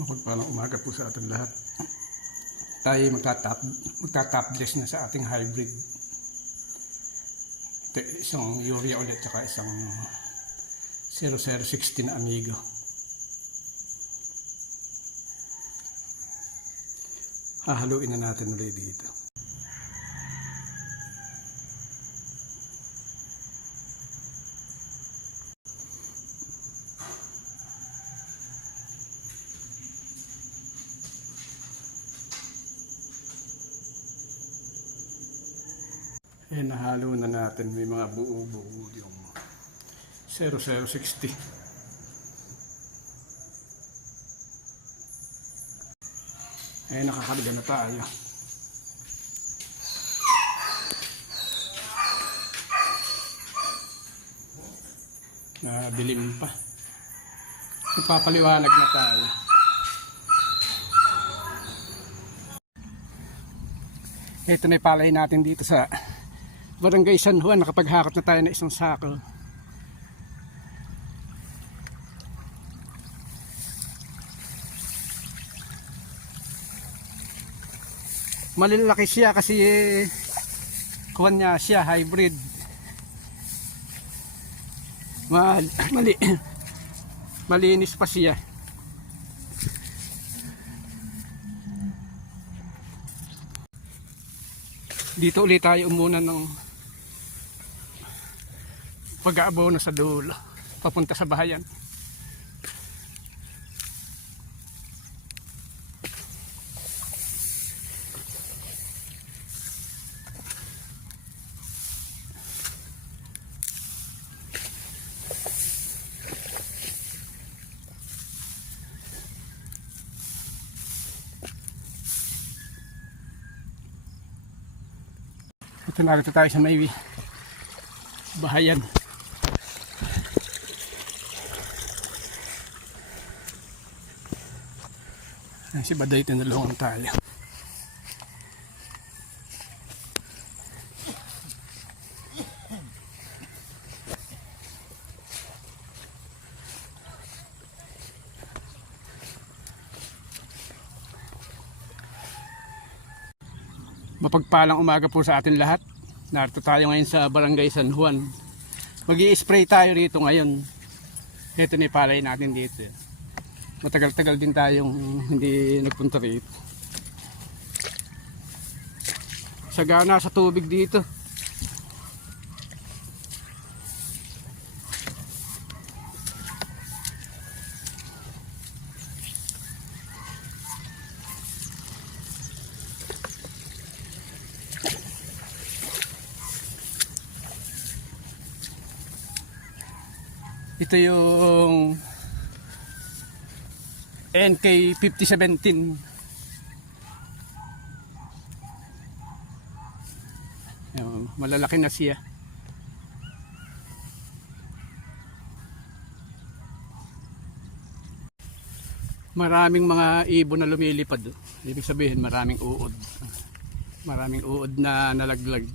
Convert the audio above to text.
Mapagpalang umaga po sa ating lahat. Tayo magta-topless na sa ating hybrid. Ito, isang urea ulit saka isang 0016 na Amigo. Hahaluin na natin ulit dito. Eh, nahalo na natin, may mga buo-buo yung 0060. Eh, nakakarga na tayo. Dilim pa. Ipapaliwanag na tayo. Ito na ipalay natin dito sa Barangay San Juan. Nakapaghakot na tayo ng isang sako. Malalaki siya kasi kuwan niya siya hybrid. Malinis pa siya. Dito ulit tayo muna ng pag-aabono sa dulo papunta sa bahayan. Ito, narito tayo sa may bahayan. Ayan si Baday, tinulungan tayo. Mapagpalang umaga po sa atin lahat. Narito tayo ngayon sa Barangay San Juan. Mag-i-spray tayo rito ngayon. Ito na ipalay natin dito. Matagal-tagal din tayong hindi nagpunta rito. Sagana sa tubig dito. Ito yung NK5017. Malalaki na siya. Maraming mga ibon na lumilipad. Ibig sabihin maraming uod. Maraming uod na nalaglag.